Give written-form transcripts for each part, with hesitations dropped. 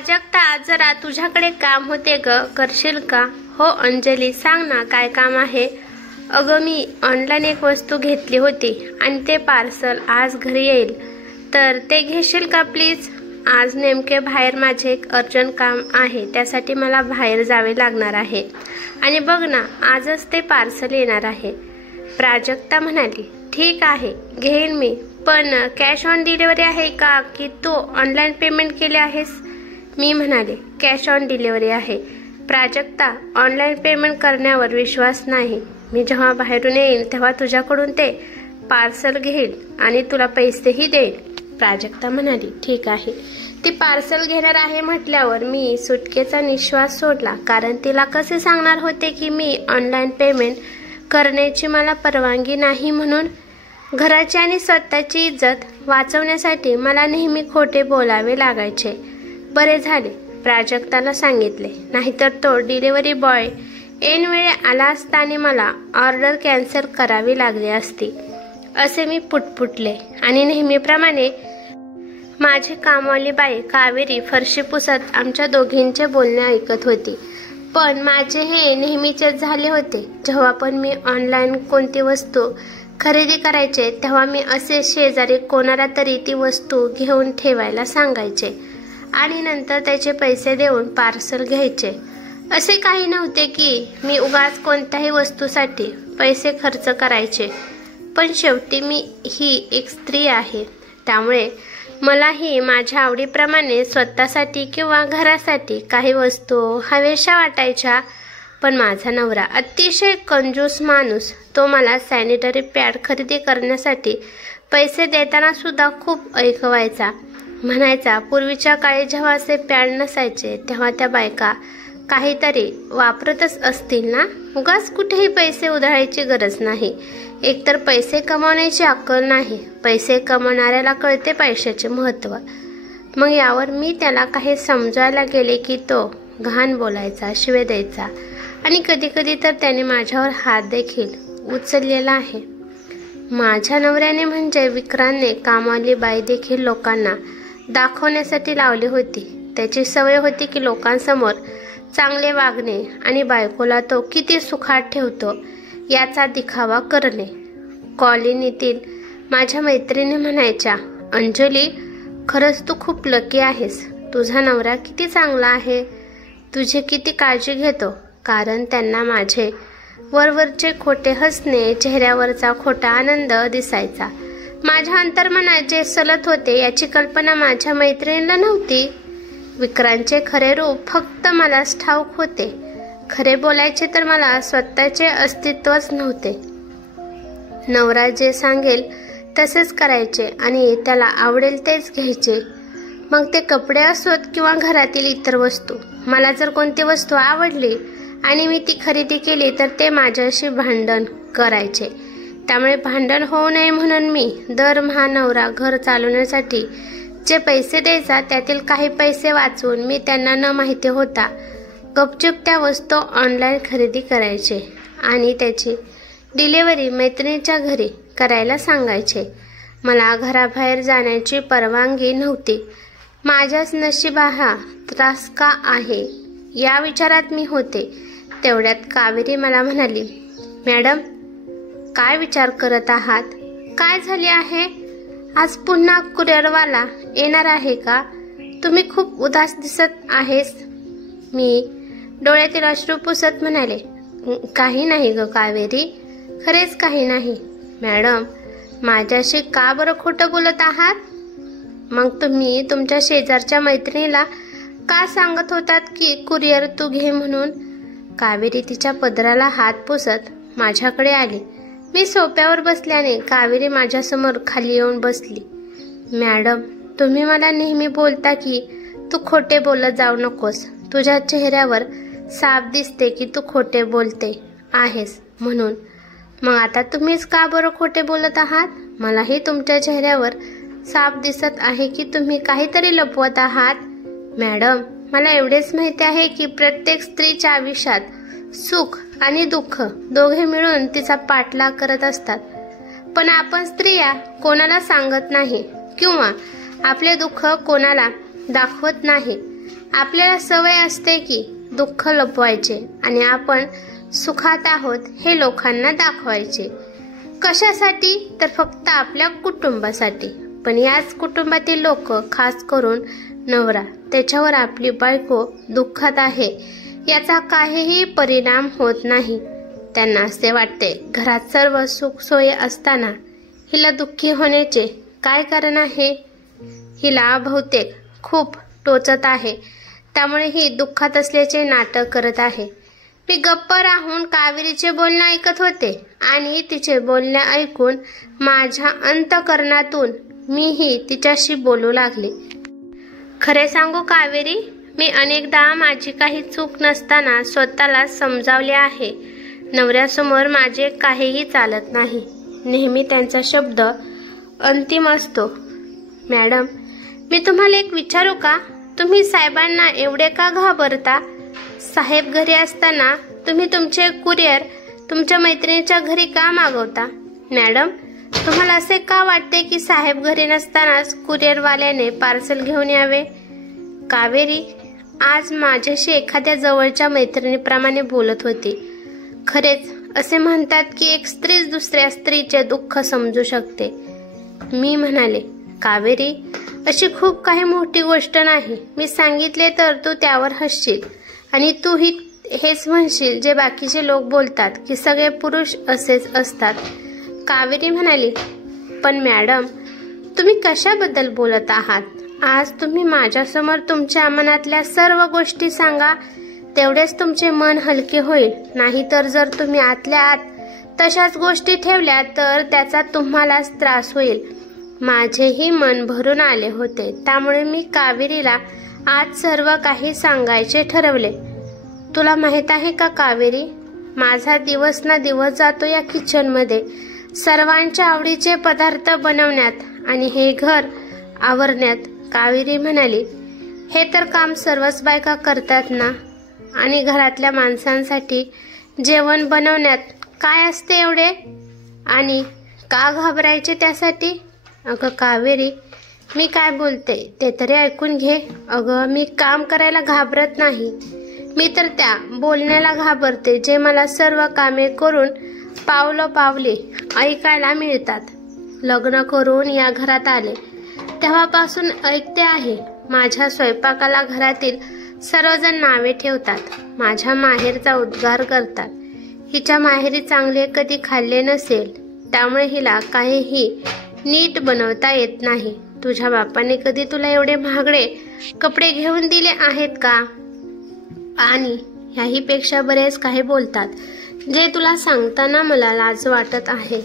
प्राजक्ता, जरा तुझ्याकडे काम होते ग, करशील का? हो अंजली, सांग ना, काय काम आहे? अगं, मी ऑनलाईन एक वस्तू घेतली होती आणि ते पार्सल आज घरी येईल, तर ते घेशील का प्लीज? आज नेमके बाहेर माझे एक अर्जंट काम आहे, त्यासाठी मला बाहेर जावे लागणार आहे आणि बघ ना, आजच ते पार्सल येणार आहे. प्राजक्ता म्हणाली, ठीक आहे, घेईन मी, पण कॅश ऑन डिलिव्हरी आहे का की तू ऑनलाईन पेमेंट केले आहेस? मी म्हणाले, कॅश ऑन डिलिव्हरी आहे. प्राजक्ता, ऑनलाईन पेमेंट करण्यावर विश्वास नाही. मी जेव्हा बाहेरून येईल तेव्हा तुझ्याकडून ते पार्सल घेईल आणि तुला पैसेही देईल. प्राजक्ता म्हणाली, ठीक आहे. ती पार्सल घेणार आहे म्हटल्यावर मी सुटकेचा निश्वास सोडला, कारण तिला कसे सांगणार होते की मी ऑनलाईन पेमेंट करण्याची मला परवानगी नाही म्हणून. घराची आणि स्वतःची इज्जत वाचवण्यासाठी मला नेहमी खोटे बोलावे लागायचे. बरे झाले प्राजक्ताला सांगितले, नाहीतर तो डिलिव्हरी बॉय ऐनवेळी आला असता आणि मला ऑर्डर कॅन्सल करावी लागली असती. असे मी पुटपुटले आणि नेहमीप्रमाणे माझी कामवाली बाई कावेरी फरशी पुसत आमच्या दोघींचे बोलणे ऐकत होती. पण माझे हे नेहमीचेच झाले होते. जेव्हा पण मी ऑनलाईन कोणती वस्तू खरेदी करायचे तेव्हा मी असे शेजारी कोणाला तरी ती वस्तू घेऊन ठेवायला सांगायचे आणि नंतर त्याचे पैसे देऊन पार्सल घ्यायचे. असे काही नव्हते की मी उगाच कोणत्याही वस्तूसाठी पैसे खर्च करायचे, पण शेवटी मी ही एक स्त्री आहे, त्यामुळे मलाही माझ्या आवडीप्रमाणे स्वतःसाठी किंवा घरासाठी काही वस्तू हवेशा वाटायच्या. पण माझा नवरा अतिशय कंजूस माणूस. तो मला सॅनिटरी पॅड खरेदी करण्यासाठी पैसे देताना सुद्धा खूप ऐकवायचा. म्हणायचा, पूर्वीच्या काळी जेव्हा असे पॅड नसायचे तेव्हा त्या बायका काहीतरी वापरतच असतील ना, उगाच कुठेही पैसे उधळायची गरज नाही. एकतर पैसे कमावण्याची अक्कल नाही, पैसे कमवणाऱ्याला कळते पैशाचे महत्त्व. मग यावर मी त्याला काही समजायला गेले की तो घाण बोलायचा, शिवे द्यायचा आणि कधी कधी तर त्याने माझ्यावर हात देखील उचललेला आहे. माझ्या नवऱ्याने म्हणजे विक्रांतने कामवाली बाई देखील लोकांना दाखवण्यासाठी लावली होती. त्याची सवय होती की लोकांसमोर चांगले वागणे आणि बायकोला तो किती सुखात ठेवतो याचा दिखावा करणे. कॉलनीतील माझ्या मैत्रिणी म्हणायच्या, अंजली, खरंच तू खूप लकी आहेस. तुझा नवरा किती चांगला आहे, तुझी किती काळजी घेतो. कारण त्यांना माझे वरवरचे खोटे हसणे, चेहऱ्यावरचा खोटा आनंद दिसायचा. माझ्या अंतर्मनात जे सलत होते याची कल्पना माझ्या मैत्रिणीला नव्हती. विक्रांतचे खरे रूप फक्त मलाच ठाऊक होते. खरे बोलायचे तर मला स्वतःचे अस्तित्वच नव्हते. नवरा जे सांगेल तसेच करायचे आणि त्याला आवडेल तेच घ्यायचे. मग ते कपडे असोत किंवा घरातील इतर वस्तू. मला जर कोणती वस्तू आवडली आणि मी ती खरेदी केली तर ते माझ्याशी भांडण करायचे. त्यामुळे भांडण होऊ नये म्हणून मी दरमहा नवरा घर चालवण्यासाठी जे पैसे द्यायचा त्यातील काही पैसे वाचवून मी त्यांना न माहिती होता गपचूप त्या वस्तू ऑनलाईन खरेदी करायचे आणि त्याची डिलिव्हरी मैत्रिणीच्या घरी करायला सांगायचे. मला घराबाहेर जाण्याची परवानगी नव्हती. माझ्याच नशिबा हा त्रास का आहे या विचारात मी होते. तेवढ्यात कावेरी मला म्हणाली, मॅडम, काय विचार करत आहात? काय झाले आहे? आज पुन्हा कुरिअरवाला येणार आहे का? तुम्ही खूप उदास दिसत आहेस. मी डोळ्यातील अश्रू पुसत म्हणाले, काही नाही ग कावेरी, खरेच काही नाही. मॅडम, माझ्याशी का बरं खोटं बोलत आहात? मग तुम्ही तुमच्या शेजारच्या मैत्रिणीला का सांगत होतात की कुरिअर तू घे म्हणून? कावेरी तिच्या पदराला हात पुसत माझ्याकडे आली. मी सोफ्यावर बसल्याने कावेरी माझ्यासमोर खाली येऊन बसली. मॅडम, तुम्ही मला नेहमी बोलता की तू खोटे बोलत जाऊ नकोस. तुझ्या चेहऱ्यावर साफ दिसते की तू खोटे बोलते आहेस म्हणून. मग आता तुम्हीच का बरं खोटे बोलत आहात? मलाही तुमच्या चेहऱ्यावर साफ दिसत आहे की तुम्ही काहीतरी लपवत आहात. मॅडम, मला एवढेच माहिती आहे की प्रत्येक स्त्रीच्या आयुष्यात सुख आणि दुःख दोघे मिळून तिचा पाठलाग करत असतात. पण आपण स्त्रिया कोणाला सांगत नाही किंवा आपले दुःख कोणाला दाखवत नाही. आपल्याला सवय असते की दुःख लपवायचे आणि आपण सुखात आहोत हे लोकांना दाखवायचे. कशासाठी? तर फक्त आपल्या कुटुंबासाठी. पण याच कुटुंबातील लोक, खास करून नवरा, त्याच्यावर आपली बायको दुःखात आहे याचा काहीही परिणाम होत नाही. त्यांना असे वाटते घरात सर्व सुखसोयी असताना हिला दुःखी होण्याचे काय कारण आहे? हिला बहुतेक खूप टोचत आहे, त्यामुळे ही दुःखात असल्याचे नाटक करत आहे. मी गप्प राहून कावेरीचे बोलणे ऐकत होते आणि तिचे बोलणे ऐकून माझ्या अंतःकरणातून मीही तिच्याशी बोलू लागले. खरे सांगू कावेरी, मी अनेकदा माझी काही चूक नसताना स्वतःला समजावले आहे. नवऱ्यासमोर माझे काहीही चालत नाही. नेहमी त्यांचा शब्द अंतिम असतो. मॅडम, मी तुम्हाला एक विचारू का? तुम्ही साहेबांना एवढे का घाबरता? साहेब घरी असताना तुम्ही तुमचे कुरिअर तुमच्या मैत्रिणीच्या घरी का मागवता? मॅडम, तुम्हाला असे का वाटते की साहेब घरी नसतानाच कुरिअरवाल्याने पार्सल घेऊन यावे? कावेरी आज माझ्याशी एखाद्या जवळच्या मैत्रिणीप्रमाणे बोलत होती. खरेच असे म्हणतात की एक स्त्रीच दुसऱ्या स्त्रीचे दुःख समजू शकते. मी म्हणाले, कावेरी, अशी खूप काही मोठी गोष्ट नाही. मी सांगितले तर तू त्यावर हसशील आणि तूही हेच म्हणशील जे बाकीचे लोक बोलतात की सगळे पुरुष असेच असतात. कावेरी म्हणाली, पण मॅडम, तुम्ही कशाबद्दल बोलत आहात? आज तुम्ही माझ्यासमोर तुमच्या मनातल्या सर्व गोष्टी सांगा, तेवढेच तुमचे मन हलके होईल. नाहीतर जर तुम्ही आतल्या आत तशाच गोष्टी ठेवल्या तर त्याचा तुम्हालाच त्रास होईल. माझेही मन भरून आले होते, त्यामुळे मी कावेरीला आज सर्व काही सांगायचे ठरवले. तुला माहित आहे का कावेरी, माझा दिवस ना दिवस जातो या किचनमध्ये सर्वांच्या आवडीचे पदार्थ बनवण्यात आणि हे घर आवरण्यात. कावेरी म्हणाली, हे तर काम सर्वच बायका करतात ना, आणि घरातल्या माणसांसाठी जेवण बनवण्यात काय असते एवढे, आणि का घाबरायचे त्यासाठी? अगं कावेरी, मी काय बोलते ते तरी ऐकून घे. अगं, मी काम करायला घाबरत नाही, मी तर त्या बोलण्याला घाबरते जे मला सर्व कामे करून पावले ऐकायला मिळतात. लग्न करून या घरात आले तेव्हापासून ऐकते आहे. माझ्या स्वयंपाकाला घरातील सर्वजण नावे ठेवतात, माझ्या माहेरचा उद्गार करतात. हिच्या माहेरी चांगले कधी खाल्ले नसेल, त्यामुळे हिला काहीही नीट बनवता येत नाही. तुझ्या बापाने कधी तुला एवढे महागडे कपडे घेऊन दिले आहेत का? आणि ह्याही पेक्षा बरेच काही बोलतात जे तुला सांगताना मला लाज वाटत आहे.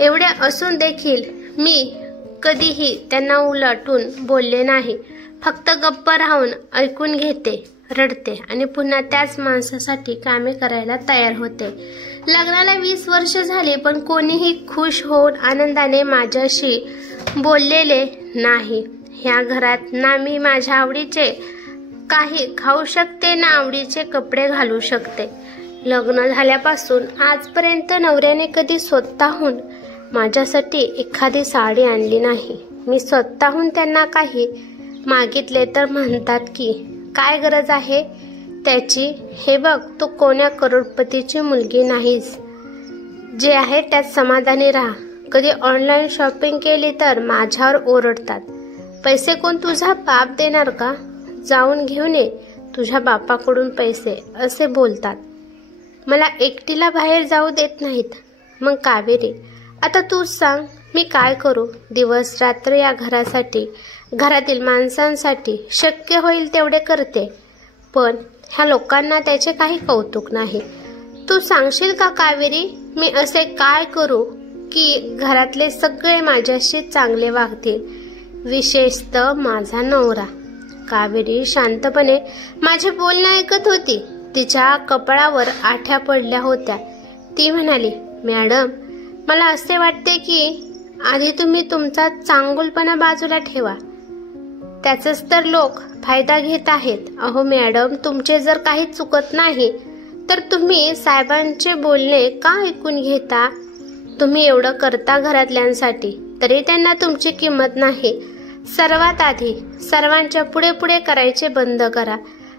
एवढे असून देखील मी कधीही त्यांना उलटून बोलले नाही. फक्त गप्प राहून ऐकून घेते, रडते आणि पुन्हा त्याच माणसासाठी कामे करायला तयार होते. लग्नाला 20 वर्ष झाले, पण कोणीही खुश होऊन आनंदाने माझ्याशी बोललेले नाही. ह्या घरात ना मी माझ्या आवडीचे काही खाऊ शकते ना आवडीचे कपडे घालू शकते. लग्न झाल्यापासून आजपर्यंत नवऱ्याने कधी स्वतःहून माझ्यासाठी एखादी साडी आणली नाही. मी स्वतःहून त्यांना काही मागितले तर म्हणतात की काय गरज आहे त्याची? हे बघ, तू कोण्या करोडपतीची मुलगी नाहीस. जे आहे त्यात समाधानी राहा. कधी ऑनलाईन शॉपिंग केली तर माझ्यावर ओरडतात. पैसे कोण तुझा बाप देणार का? जाऊन घेऊन ये तुझ्या बापाकडून पैसे, असे बोलतात. मला एकटीला बाहेर जाऊ देत नाहीत. मग कावेरी, आता तूच सांग, मी काय करू? दिवस रात्र या घरासाठी, घरातील माणसांसाठी शक्य होईल तेवढे करते, पण ह्या लोकांना त्याचे काही कौतुक नाही. तू सांगशील का कावेरी, मी असे काय करू की घरातले सगळे माझ्याशी चांगले वागतील, विशेषतः माझा नवरा? कावेरी शांतपणे माझे बोलणे ऐकत होती. तिच्या कपाळावर आठ्या पडल्या होत्या. ती म्हणाली, मॅडम, मला असे वाटते की आधी तुम्ही तुमचा चांगुलपणा बाजूला ठेवा, त्याचाच तर लोक फायदा घेत आहेत. अहो मॅडम, तुमचे जर काही चुकत नाही तर तुम्ही साहेबांचे बोलणे का ऐकून घेता? तुम्ही एवढं करता घरातल्यांसाठी, तरी त्यांना तुमची किंमत नाही. सर्वात आधी सर्वांच्या पुढे पुढे करायचे बंद करा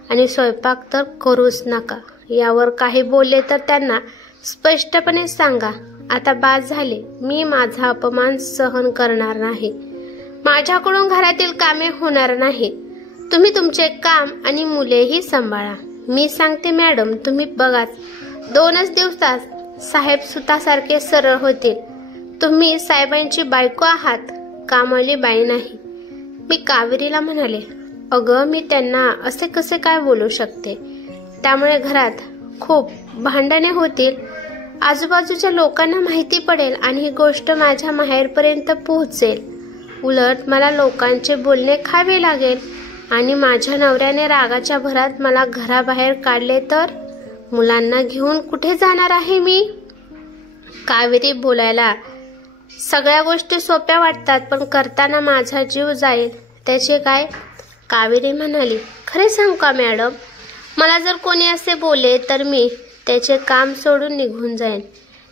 आणि स्वयंपाक तर करूच नका. यावर काही बोलले तर त्यांना स्पष्टपणे सांगा, आता बास झाले, मी माझा अपमान सहन करणार नाही. माझ्याकडून घरातील कामे होणार नाही. तुम्ही तुमचे काम आणि मुलेही सांभाळा. मी सांगते मॅडम, तुम्ही बघाच 2च दिवसात साहेब सुतासारखे सरळ होतील. तुम्ही साहेबांची बायको आहात, कामवाली बाई नाही. मी कावेरीला म्हणाले, अगं मी त्यांना असे कसे काय बोलू शकते? त्यामुळे घरात खूप भांडणे होतील. आजूबाजूच्या लोकांना माहिती पडेल आणि ही गोष्ट माझ्या माहेरपर्यंत पोहोचेल. उलट मला लोकांचे बोलणे खावे लागेल आणि माझ्या नवऱ्याने रागाच्या भरात मला घराबाहेर काढले तर मुलांना घेऊन कुठे जाणार आहे मी? कावेरी बोलायला सगळ्या गोष्टी सोप्या वाटतात, पण करताना माझा जीव जाईल त्याचे काय? कावेरी म्हणाली, खरे सांगू का मॅडम, मला जर कोणी असे बोले तर मी त्याचे काम सोडून निघून जाईन.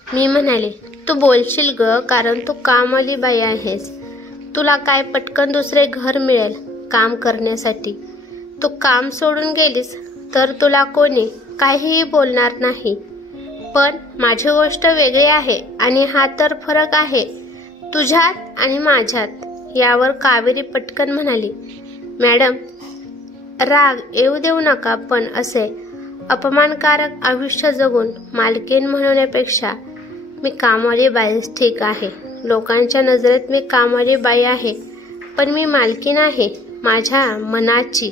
मी म्हणाले, तू बोलशील ग, कारण तू कामवाली बाई आहेस. तुला काय पटकन दुसरे घर मिळेल काम करण्यासाठी. तू काम सोडून गेलीस तर तुला कोणी काहीही बोलणार नाही. पण माझी गोष्ट वेगळी आहे आणि हा तर फरक आहे तुझ्यात आणि माझ्यात. यावर कावेरी पटकन म्हणाली, मॅडम राग येऊ देऊ नका, पण असे अपमानकारक आयुष्य जगून मालकीण म्हणण्यापेक्षा मी कामवाली बाईच ठीक आहे. लोकांच्या नजरेत मी कामवाली बाई आहे, पण मी मालकीण आहे माझ्या मनाची.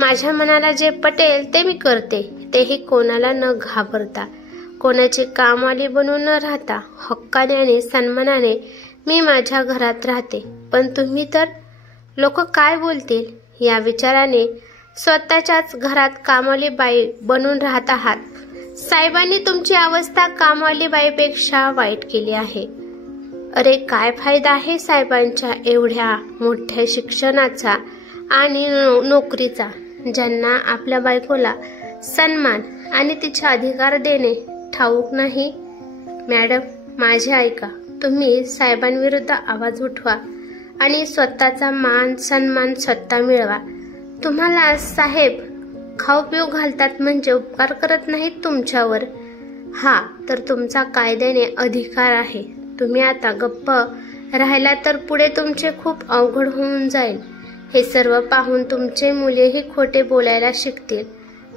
माझ्या मनाला जे पटेल ते मी करते, तेही कोणाला न घाबरता. कोणाची कामवाली बनून न राहता हक्काने आणि सन्मानाने मी माझ्या घरात राहते. पण तुम्ही तर लोक काय बोलतील या विचाराने स्वतःच्याच घरात कामवाली बाई बनून राहत आहात. साहेबांनी तुमची अवस्था कामवाली बाईपेक्षा वाईट केली आहे. अरे काय फायदा आहे साहेबांच्या एवढ्या मोठ्या शिक्षणाचा आणि नोकरीचा, ज्यांना आपल्या बायकोला सन्मान आणि तिचे अधिकार देणे ठाऊक नाही? मॅडम माझे ऐका, तुम्ही साहेबांविरुद्ध आवाज उठवा आणि स्वतःचा मान सन्मान स्वतः मिळवा. तुम्हाला साहेब खाऊ पिऊ घालतात म्हणजे उपकार करत नाहीत तुमच्यावर. हा तर तुमचा कायद्याने अधिकार आहे. तुम्ही आता गप्प राहिला तर पुढे तुमचे खूप अवघड होऊन जाईल. हे सर्व पाहून तुमचे मुलेही खोटे बोलायला शिकतील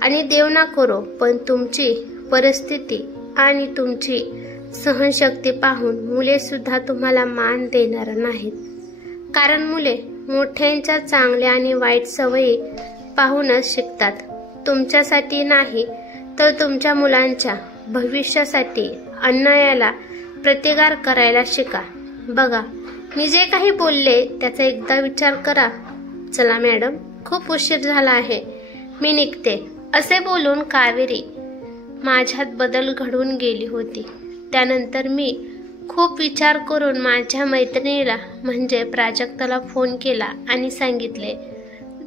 आणि देव ना करो, पण तुमची परिस्थिती आणि तुमची सहनशक्ती पाहून मुले सुद्धा तुम्हाला मान देणार नाहीत. कारण मुले मोठ्यांच्या चांगल्या आणि वाईट सवयी पाहूनच शिकतात. तुमच्यासाठी नाही तर तुमच्या मुलांच्या भविष्यासाठी अन्यायाला प्रतिकार करायला शिका. बघा मी जे काही बोलले त्याचा एकदा विचार करा. चला मॅडम, खूप उशीर झाला आहे, मी निघते. असे बोलून कावेरी माझ्यात बदल घडून गेली होती. त्यानंतर मी खूप विचार करून माझ्या मैत्रिणीला म्हणजे प्राजक्ताला फोन केला आणि सांगितले,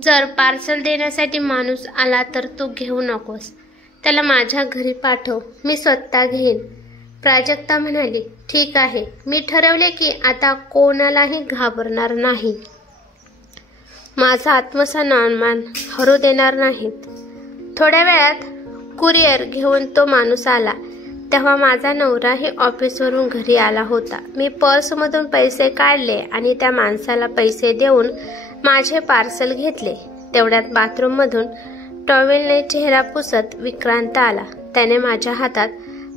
जर पार्सल देण्यासाठी माणूस आला तर तू घेऊ नकोस, त्याला माझ्या घरी पाठव, मी स्वतः घेईन. प्राजक्ता म्हणाली, ठीक आहे, मी ठरवले की आता कोणालाही घाबरणार नाही. माझा आत्मसन्मान हरू देणार नाहीत. थोड्या वेळात कुरिअर घेऊन तो माणूस आला. तेव्हा माझा नवराही ऑफिसवरून घरी आला होता. मी पर्समधून पैसे काढले आणि त्या माणसाला पैसे देऊन माझे पार्सल घेतले. तेवढ्यात बाथरूममधून टॉवेलने चेहरा पुसत विक्रांत आला. त्याने माझ्या हातात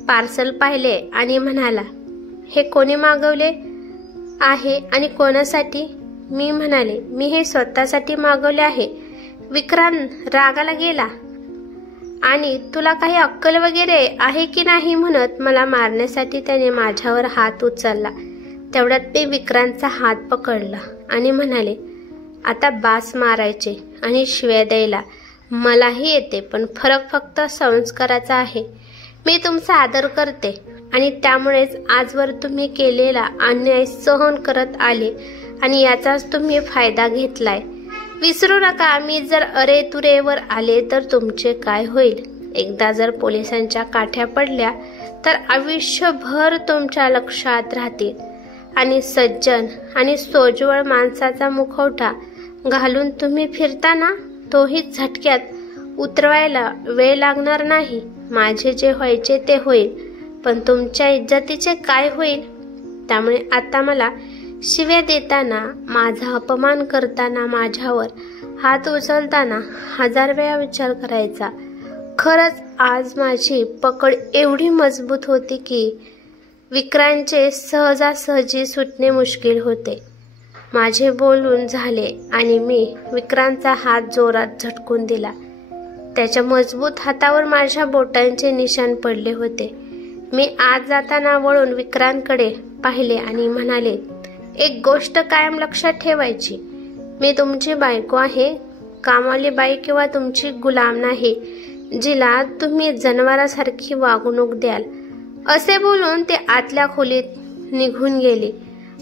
पार्सल पाहिले आणि म्हणाला, हे कोणी मागवले आहे आणि कोणासाठी? मी म्हणाले, मी हे स्वतःसाठी मागवले आहे. विक्रांत रागाला गेला आणि तुला काही अक्कल वगैरे आहे की नाही म्हणत मला मारण्यासाठी त्याने माझ्यावर हात उचलला. तेवढ्यात मी विक्रांतचा हात पकडला आणि म्हणाले, आता बास मारायचे आणि शिव्या द्यायला मलाही येते, पण फरक फक्त संस्काराचा आहे. मी तुमचा आदर करते आणि त्यामुळेच आजवर तुम्ही केलेला अन्याय सहन करत आले आणि याचाच तुम्ही फायदा घेतलाय. विसरू नका, मी जर अरे तुरेवर आले तर तुमचे काय होईल? एकदा जर पोलिसांच्या काठ्या पडल्या तर आयुष्यभर तुमच्या लक्षात राहतील. आणि सज्जन आणि सोज्वळ माणसाचा मुखवटा घालून तुम्ही फिरताना तोही झटक्यात उतरवायला वेळ लागणार नाही. माझे जे व्हायचे ते होईल, पण तुमच्या इज्जतीचे काय होईल? त्यामुळे आता मला शिव्या देताना, माझा अपमान करताना, माझ्यावर हात उचलताना 1000 वेळा विचार करायचा. खरंच आज माझी पकड एवढी मजबूत होती की विक्रांतचे सहजासहजी सुटणे मुश्किल होते. माझे बोलून झाले आणि मी विक्रांतचा हात जोरात झटकून दिला. त्याच्या मजबूत हातावर माझ्या बोटांचे निशाण पडले होते. मी आत जाताना वळून विक्रांतकडे पाहिले आणि म्हणाले, एक गोष्ट कायम लक्षात ठेवायची, मी तुमची बायको आहे, कामवाली बाई किंवा तुमची गुलाम नाही, जिला तुम्ही जनावरासारखी वागणूक द्याल. असे बोलून ते आतल्या खोलीत निघून गेले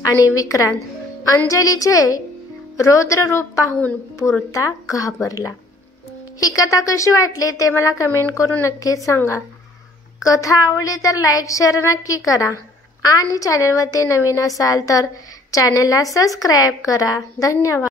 आणि विक्रांत अंजलीचे रौद्र रूप पाहून पुरता घाबरला. ही कथा कशी वाटली ते मला कमेंट करून नक्कीच सांगा. कथा आवडली तर लाईक शेअर नक्की करा आणि चॅनलवरती नवीन असाल तर चॅनलला सबस्क्राईब करा. धन्यवाद.